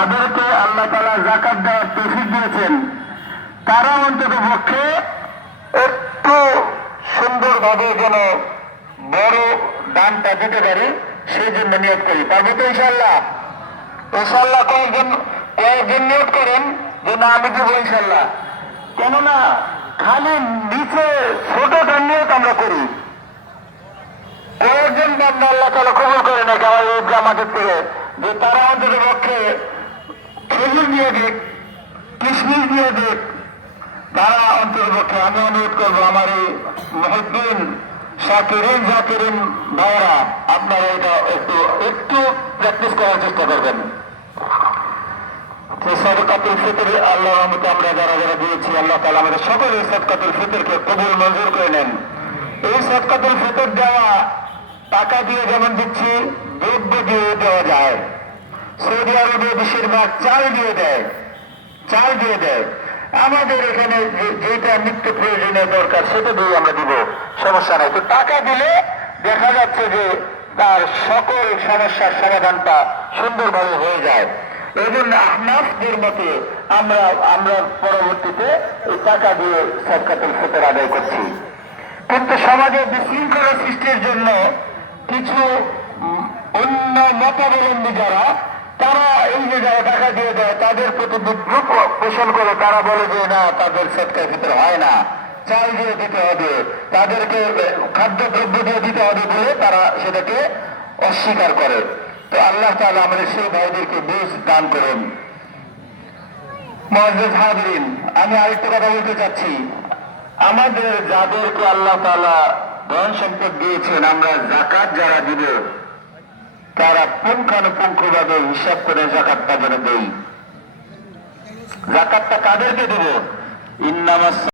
তাদেরকে আল্লাহ তালা জাকাত দেওয়ার তৌফিক দিয়েছেন। তারা অন্তত পক্ষে একটু সুন্দরভাবে যেন বড় দানটা দিতে পারি, সেই জন্য নিয়োগ করি। পারব তো ইনশাল্লাহ ইনশাল্লাহ কয়েকজন কয়েকজন নিয়োগ করেন, যে না আমি দেবো ইনশাল্লাহ কেননা খালি নিচে ছোট দান নিয়োগ আমরা করি। কয়েকজন বান্দা আল্লাহ তালা কবুল করে নাকি আমার এই জামাতের থেকে, যে তারা অন্তত পক্ষে খেজুর দিয়ে দিক, কিশমিশ দিয়ে দিক। তারা অন্তত পক্ষে আমি অনুরোধ করব আমার এই মহিদ্দিন শাকিরিন জাকিরিন ভাইরা, আপনারা এটা একটু একটু প্র্যাকটিস করার চেষ্টা করবেন। আল্লাহ দেওয়া যায়। সৌদি আরবে বেশিরভাগ চাল দিয়ে দেয়। চাল দিয়ে দেয়। আমাদের এখানে যেটা নিত্য প্রয়োজনীয় দরকার, সেটা দিয়ে আমরা দিব। সমস্যা নাই। তো টাকা দিলে দেখা যাচ্ছে যে তার সকল সমস্যার সমাধানটা সুন্দরভাবে হয়ে যায়। এই জন্য আহনাফদের মতে আমরা আমরা পরবর্তীতে এই টাকা দিয়ে সরকাতুল ফিতর আদায় করছি। কিন্তু সমাজে বিশৃঙ্খলা সৃষ্টির জন্য কিছু অন্য মতাবলম্বী যারা তারা এই যে যারা টাকা দিয়ে দেয়, তাদের প্রতি বিদ্রুপ পোষণ করে, তারা বলে যে, না, তাদের সৎকার ভিতরে হয় না। চাল দিয়ে দিতে হবে। তাদেরকে খাদ্য দ্রব্য দিয়ে দিতে হবে বলে তারা সেটাকে অস্বীকার করে। তো আল্লাহ তাআলা আমাদের সেই ভাইদেরকে বুঝ দান করুন। হাজরিন, আমি আরেকটা কথা বলতে চাচ্ছি। আমাদের যাদেরকে আল্লাহ তালা ধন সম্পদ দিয়েছেন, আমরা জাকাত যারা দিব তারা পুঙ্খানুপুঙ্খভাবে হিসাব করে জাকাতটা যেন দেই। জাকাতটা কাদেরকে দেব? ইন্নামাস